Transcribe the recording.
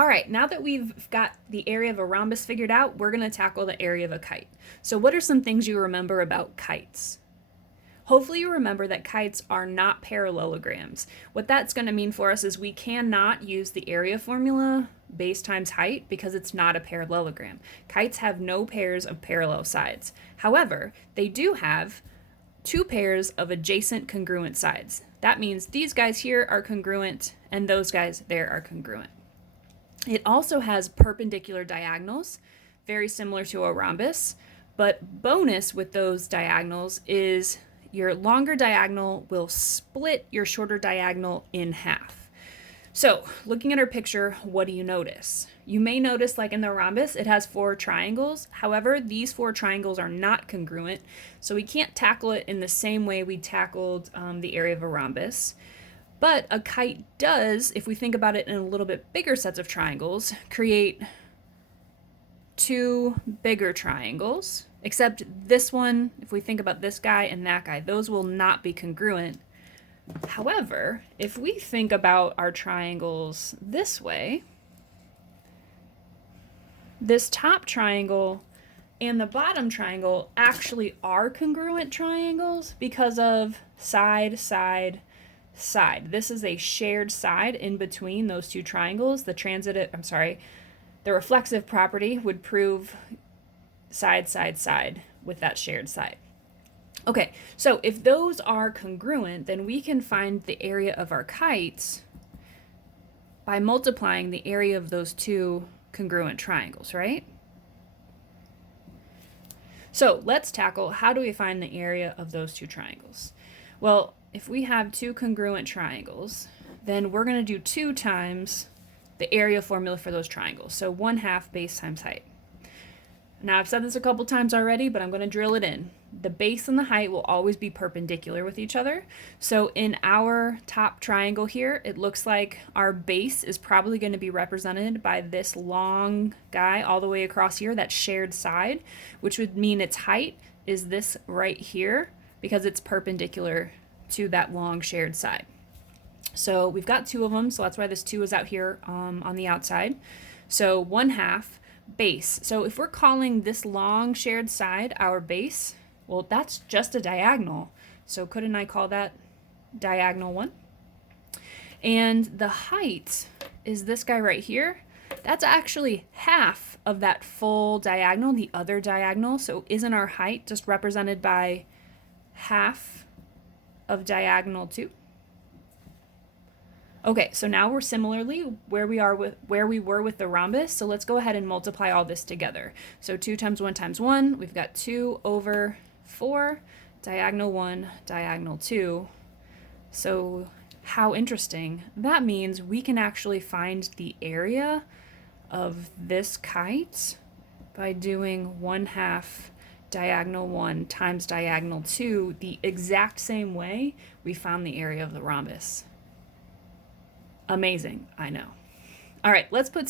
All right, now that we've got the area of a rhombus figured out, we're going to tackle the area of a kite. So what are some things you remember about kites? Hopefully you remember that kites are not parallelograms. What that's going to mean for us is we cannot use the area formula, base times height, because it's not a parallelogram. Kites have no pairs of parallel sides. However, they do have two pairs of adjacent congruent sides. That means these guys here are congruent and those guys there are congruent. It also has perpendicular diagonals, very similar to a rhombus, but bonus with those diagonals is your longer diagonal will split your shorter diagonal in half. So, looking at our picture, what do you notice? You may notice, like in the rhombus, it has 4 triangles. However, these 4 triangles are not congruent, so we can't tackle it in the same way we tackled the area of a rhombus. But a kite does, if we think about it in a little bit bigger sets of triangles, create 2 bigger triangles, except this one, if we think about this guy and that guy, those will not be congruent. However, if we think about our triangles this way, this top triangle and the bottom triangle actually are congruent triangles because of side, side, side. This is a shared side in between those 2 triangles. The reflexive property would prove side, side, side with that shared side. Okay, so if those are congruent, then we can find the area of our kites by multiplying the area of those 2 congruent triangles, right? So let's tackle, how do we find the area of those 2 triangles? Well, if we have 2 congruent triangles, then we're going to do 2 times the area formula for those triangles. So 1/2 base times height. Now I've said this a couple times already, but I'm going to drill it in. The base and the height will always be perpendicular with each other. So in our top triangle here, it looks like our base is probably going to be represented by this long guy all the way across here, that shared side, which would mean its height is this right here because it's perpendicular to that long shared side. So we've got 2 of them, so that's why this 2 is out here on the outside. So 1/2 base. So if we're calling this long shared side our base, well, that's just a diagonal. So couldn't I call that diagonal 1? And the height is this guy right here. That's actually half of that full diagonal, the other diagonal. So isn't our height just represented by half of diagonal 2? Okay, so now we're similarly where we were with the rhombus. So let's go ahead and multiply all this together. So 2 times 1 times 1, we've got 2 over 4, diagonal 1, diagonal 2. So how interesting. That means we can actually find the area of this kite by doing 1/2 diagonal 1 times diagonal 2 the exact same way we found the area of the rhombus. Amazing, I know. All right, let's put